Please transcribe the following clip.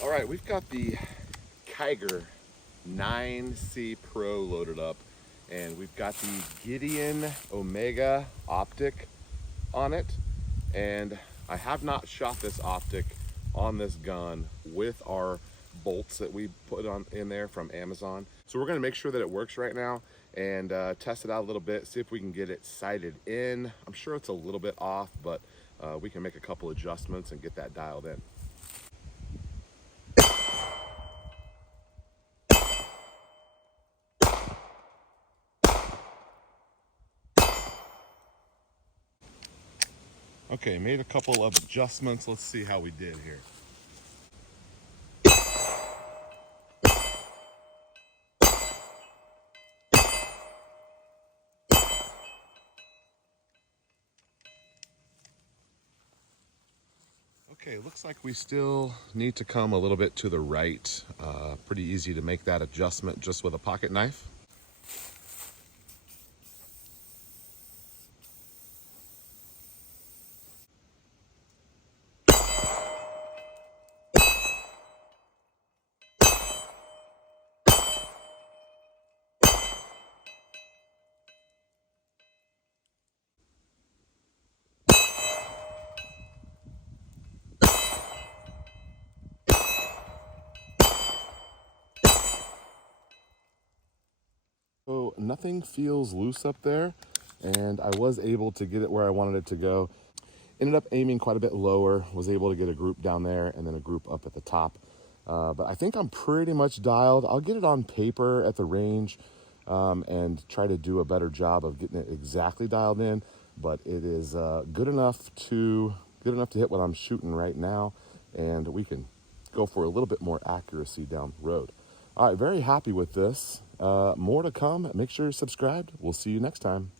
All right, we've got the Kiger 9C Pro loaded up, and we've got the Gideon Omega optic on it. And I have not shot this optic on this gun with our bolts that we put on in there from Amazon. So we're gonna make sure that it works right now and test it out a little bit, see if we can get it sighted in. I'm sure it's a little bit off, but we can make a couple adjustments and get that dialed in. Okay, made a couple of adjustments. Let's see how we did here. Okay, looks like we still need to come a little bit to the right. Pretty easy to make that adjustment just with a pocket knife. So nothing feels loose up there, and I was able to get it where I wanted it to go. Ended up aiming quite a bit lower, was able to get a group down there and then a group up at the top. But I think I'm pretty much dialed. I'll get it on paper at the range and try to do a better job of getting it exactly dialed in. But it is good enough to hit what I'm shooting right now, and we can go for a little bit more accuracy down the road. All right, very happy with this. More to come. Make sure you're subscribed. We'll see you next time.